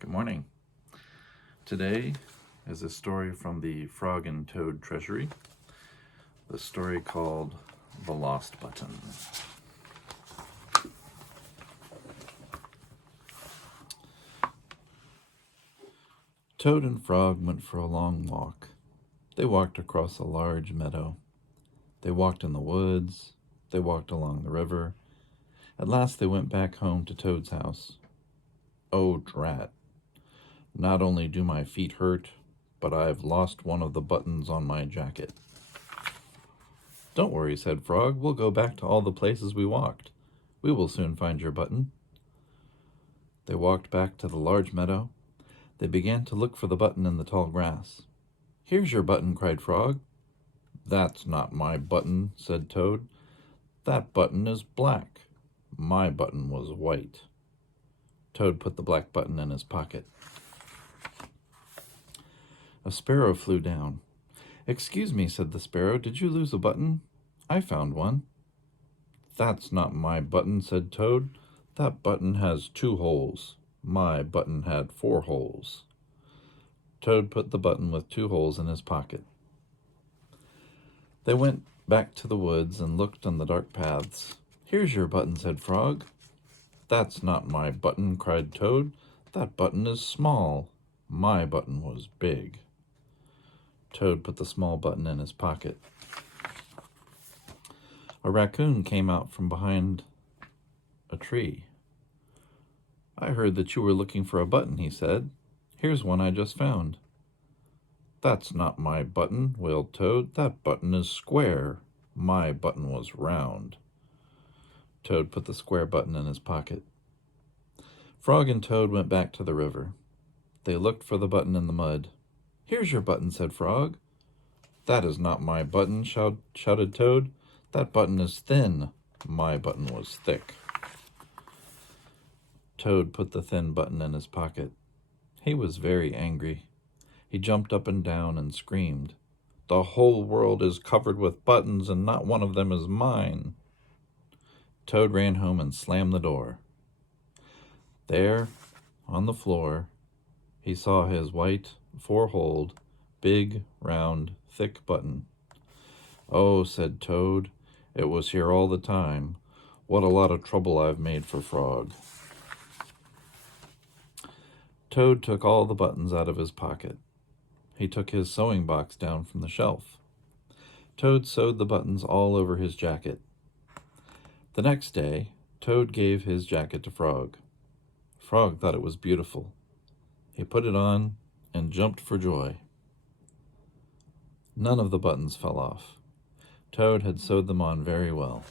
Good morning. Today is a story from the Frog and Toad Treasury, the story called The Lost Button. Toad and Frog went for a long walk. They walked across a large meadow. They walked in the woods. They walked along the river. At last they went back home to Toad's house. Oh, drat! Not only do my feet hurt, but I've lost one of the buttons on my jacket. Don't worry, said Frog. We'll go back to all the places we walked. We will soon find your button. They walked back to the large meadow. They began to look for the button in the tall grass. Here's your button, cried Frog. That's not my button, said Toad. That button is black. My button was white. Toad put the black button in his pocket. A sparrow flew down. Excuse me, said the sparrow, did you lose a button? I found one. That's not my button, said Toad. That button has 2 holes. My button had 4 holes. Toad put the button with 2 holes in his pocket. They went back to the woods and looked on the dark paths. Here's your button, said Frog. That's not my button, cried Toad. That button is small. My button was big. Toad put the small button in his pocket. A raccoon came out from behind a tree. I heard that you were looking for a button, he said. Here's one I just found. That's not my button, wailed Toad. That button is square. My button was round. Toad put the square button in his pocket. Frog and Toad went back to the river. They looked for the button in the mud. Here's your button, said Frog. That is not my button, shouted Toad. That button is thin. My button was thick. Toad put the thin button in his pocket. He was very angry. He jumped up and down and screamed, The whole world is covered with buttons and not one of them is mine. Toad ran home and slammed the door. There, on the floor, he saw his white, 4-holed, big, round, thick button. Oh, said Toad, it was here all the time. What a lot of trouble I've made for Frog. Toad took all the buttons out of his pocket. He took his sewing box down from the shelf. Toad sewed the buttons all over his jacket. The next day, Toad gave his jacket to Frog. Frog thought it was beautiful. He put it on and jumped for joy. None of the buttons fell off. Toad had sewed them on very well.